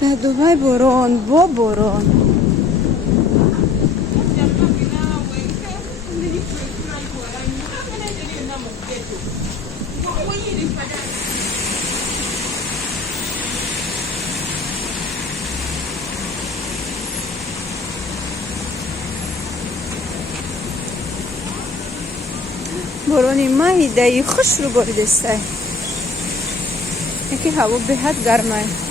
در دبی باران با باران. بارانی ماهی دایی خوش رو باید است. یکی هوا به حد گرمه.